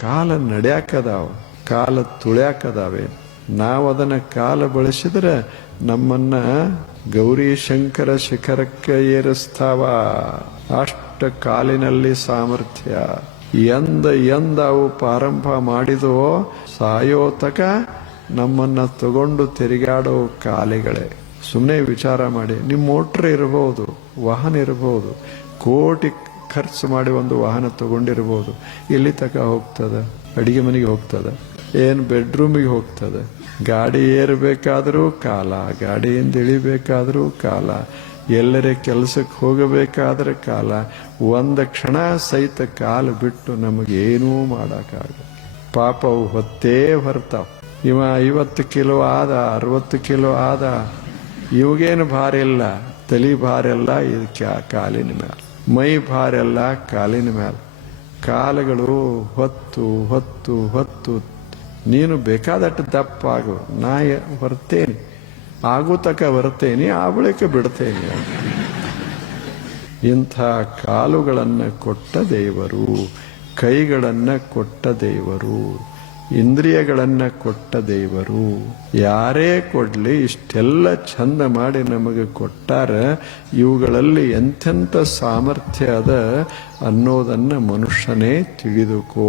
ಕಾಲ ನಡ್ಯಾಕದಾವ, ಕಾಲ ತುಳ್ಯಾಕದಾವೆ. ನಾವು ಅದನ್ನ ಕಾಲ ಬಳಸಿದ್ರೆ ನಮ್ಮನ್ನ ಗೌರಿ ಶಂಕರ ಶಿಖರಕ್ಕೆ ಏರಿಸ್ತಾವ. ಅಷ್ಟ ಕಾಲಿನಲ್ಲಿ ಸಾಮರ್ಥ್ಯ. ಎಂದ ಅವು ಪ್ರಾರಂಭ ಮಾಡಿದೋ ಸಾಯೋ ತಕ ನಮ್ಮನ್ನ ತಗೊಂಡು ತಿರುಗಾಡೋ ಕಾಲಿಗಳೇ. ಸುಮ್ಮನೆ ವಿಚಾರ ಮಾಡಿ. ನಿಮ್ಮ ಮೋಟ್ರ್ ಇರಬಹುದು, ವಾಹನ ಇರಬಹುದು, ಕೋಟಿ ಖರ್ಚು ಮಾಡಿ ಒಂದು ವಾಹನ ತಗೊಂಡಿರ್ಬೋದು. ಎಲ್ಲಿ ತಕ ಹೋಗ್ತದ? ಅಡಿಗೆ ಮನೆಗೆ ಹೋಗ್ತದ? ಏನು ಬೆಡ್ರೂಮಿಗೆ ಹೋಗ್ತದೆ? ಗಾಡಿ ಏರಬೇಕಾದ್ರೂ ಕಾಲ, ಗಾಡಿಯಿಂದ ಇಳಿಬೇಕಾದ್ರೂ ಕಾಲ, ಎಲ್ಲರೇ ಕೆಲಸಕ್ಕೆ ಹೋಗಬೇಕಾದ್ರೆ ಕಾಲ. ಒಂದು ಕ್ಷಣ ಸಹಿತ ಕಾಲು ಬಿಟ್ಟು ನಮಗೇನೂ ಮಾಡೋಕ್ಕಾಗ. ಪಾಪ ಅವು ಹೊತ್ತೇ ಹೊರ್ತಾವ. ಇವ 50 ಕಿಲೋ ಆದ, 60 ಕಿಲೋ ಆದ, ಇವಾಗೇನು ಭಾರ ಇಲ್ಲ. ತಲೆ ಭಾರ ಎಲ್ಲ ಇದಕ್ಕೆ ಕಾಲಿನ ಮೇಲೆ, ಮೈ ಭಾರ ಎಲ್ಲ ಕಾಲಿನ ಮೇಲೆ. ಕಾಲುಗಳು ಹೊತ್ತು ಹೊತ್ತು ಹೊತ್ತು ನೀನು ಬೇಕಾದಟ್ಟು ದಪ್ಪ ಆಗು, ನಾ ಬರ್ತೇನೆ, ಆಗು ತಕ ಬರ್ತೇನೆ, ಆ ಬಳಿಕ ಬಿಡ್ತೇನೆ. ಇಂಥ ಕಾಲುಗಳನ್ನು ಕೊಟ್ಟ ದೇವರು, ಕೈಗಳನ್ನು ಕೊಟ್ಟ ದೇವರು, ಇಂದ್ರಿಯಗಳನ್ನು ಕೊಟ್ಟ ದೇವರು. ಯಾರೇ ಕೊಡ್ಲಿ ಇಷ್ಟೆಲ್ಲ ಚಂದ ಮಾಡಿ ನಮಗೆ ಕೊಟ್ಟಾರ. ಇವುಗಳಲ್ಲಿ ಎಂಥೆಂಥ ಸಾಮರ್ಥ್ಯ ಅದ ಅನ್ನೋದನ್ನ ಮನುಷ್ಯನೇ ತಿಳಿದುಕೋ.